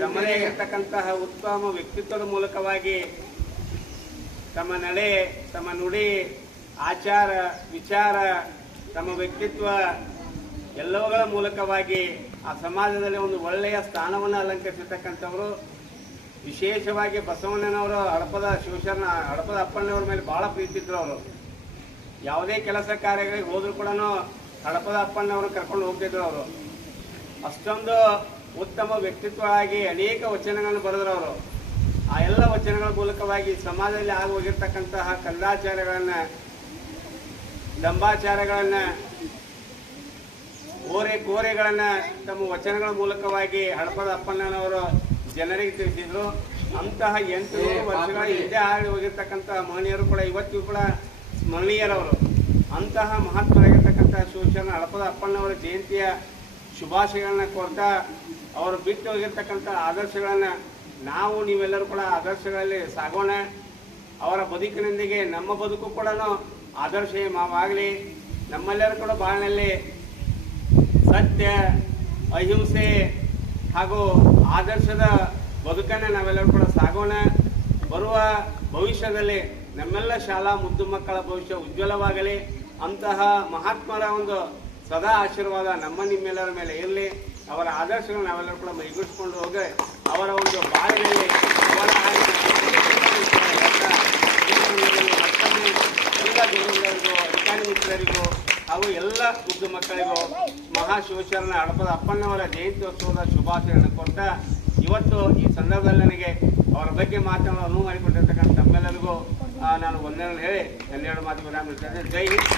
ತಮ್ಮದೇ ಇರತಕ್ಕಂತಹ ಉತ್ತಮ ವ್ಯಕ್ತಿತ್ವದ ಮೂಲಕವಾಗಿ ತಮ್ಮ ನಡೆ ತಮ್ಮ ನುಡಿ, ಆಚಾರ, ವಿಚಾರ, ತಮ್ಮ ವ್ಯಕ್ತಿತ್ವ ಎಲ್ಲವುಗಳ ಮೂಲಕವಾಗಿ ಆ ಸಮಾಜದಲ್ಲಿ ಒಂದು ಒಳ್ಳೆಯ ಸ್ಥಾನವನ್ನು ಅಲಂಕರಿಸಿರ್ತಕ್ಕಂಥವರು. ವಿಶೇಷವಾಗಿ ಬಸವಣ್ಣನವರು, ಹಡಪದ ಶಿವಶರಣ, ಹಡಪದ ಅಪ್ಪಣ್ಣವ್ರ ಮೇಲೆ ಬಹಳ ಪ್ರೀತಿ ಇದ್ರು ಅವರು. ಯಾವುದೇ ಕೆಲಸ ಕಾರ್ಯಗಳಿಗೆ ಹೋದರೂ ಕೂಡ ಹಡಪದ ಅಪ್ಪಣ್ಣವರು ಕರ್ಕೊಂಡು ಹೋಗ್ತಿದ್ರು ಅವರು. ಅಷ್ಟೊಂದು ಉತ್ತಮ ವ್ಯಕ್ತಿತ್ವವಾಗಿ ಅನೇಕ ವಚನಗಳನ್ನು ಬರೆದ್ರು ಅವರು. ಆ ಎಲ್ಲ ವಚನಗಳ ಮೂಲಕವಾಗಿ ಸಮಾಜದಲ್ಲಿ ಆಗಿ ಹೋಗಿರ್ತಕ್ಕಂತಹ ಕಂದಾಚಾರಗಳನ್ನ ದಂಬಾಚಾರಗಳನ್ನ ಓರೆ ಕೋರೆಗಳನ್ನ ತಮ್ಮ ವಚನಗಳ ಮೂಲಕವಾಗಿ ಹಡಪದ ಅಪ್ಪಣ್ಣನವರು ಜನರಿಗೆ ತಿಳಿಸಿದ್ರು. ಅಂತಹ ಎಂಟು ವರ್ಷಗಳ ಹಿಂದೆ ಆಗಿ ಹೋಗಿರ್ತಕ್ಕಂತಹ ಮಹನೀಯರು ಕೂಡ ಇವತ್ತಿಗೂ ಕೂಡ ಸ್ಮರಣೀಯರವರು. ಅಂತಹ ಮಹಾತ್ಮರಾಗಿರ್ತಕ್ಕಂತಹ ಶಿವಶರಣ ಹಡಪದ ಅಪ್ಪಣ್ಣವರ ಜಯಂತಿಯ ಶುಭಾಶಯಗಳನ್ನ ಕೊಡ್ತಾ ಅವರು ಬಿಟ್ಟು ಹೋಗಿರ್ತಕ್ಕಂಥ ಆದರ್ಶಗಳನ್ನ ನಾವು ನೀವೆಲ್ಲರೂ ಕೂಡ ಆದರ್ಶಗಳಲ್ಲಿ ಸಾಗೋಣ. ಅವರ ಬದುಕಿನೊಂದಿಗೆ ನಮ್ಮ ಬದುಕು ಕೂಡ ಆದರ್ಶ ಮಾವಾಗಲಿ. ನಮ್ಮೆಲ್ಲರೂ ಕೂಡ ಬಾಳಿನಲ್ಲಿ ಸತ್ಯ, ಅಹಿಂಸೆ ಹಾಗೂ ಆದರ್ಶದ ಬದುಕನ್ನು ನಾವೆಲ್ಲರೂ ಕೂಡ ಸಾಗೋಣ. ಬರುವ ಭವಿಷ್ಯದಲ್ಲಿ ನಮ್ಮೆಲ್ಲ ಶಾಲಾ ಮುದ್ದು ಮಕ್ಕಳ ಭವಿಷ್ಯ ಉಜ್ವಲವಾಗಲಿ. ಅಂತಹ ಮಹಾತ್ಮರ ಒಂದು ಸದಾ ಆಶೀರ್ವಾದ ನಮ್ಮ ನಿಮ್ಮೆಲ್ಲರ ಮೇಲೆ ಇರಲಿ. ಅವರ ಆದರ್ಶಗಳು ನಾವೆಲ್ಲರೂ ಕೂಡ ಮೈಗೂಡಿಸ್ಕೊಂಡು ಹೋಗಿ ಅವರ ಒಂದು ಬಾಳಿನಲ್ಲಿ ಅಧಿಕಾರಿ ಮಿತ್ರರಿಗೂ ಹಾಗೂ ಎಲ್ಲ ಉದ್ದು ಮಕ್ಕಳಿಗೂ ಮಹಾ ಶಿವಶರಣ ಹಡಪದ ಅಪ್ಪಣ್ಣವರ ಜಯಂತ್ಯೋತ್ಸವದ ಶುಭಾಶಯಗಳನ್ನು ಕೊಟ್ಟ ಇವತ್ತು ಈ ಸಂದರ್ಭದಲ್ಲಿ ನನಗೆ ಅವರ ಬಗ್ಗೆ ಮಾತನಾಡಲು ಅನುವು ಮಾಡಿಕೊಟ್ಟಿರ್ತಕ್ಕಂಥ ತಮ್ಮೆಲ್ಲರಿಗೂ ನಾನು ಒಂದನೇ ಹೇಳಿ ಹನ್ನೆರಡು ಮಾತು ವಿರಾಮ ಜೈ ಹಿಂದ್.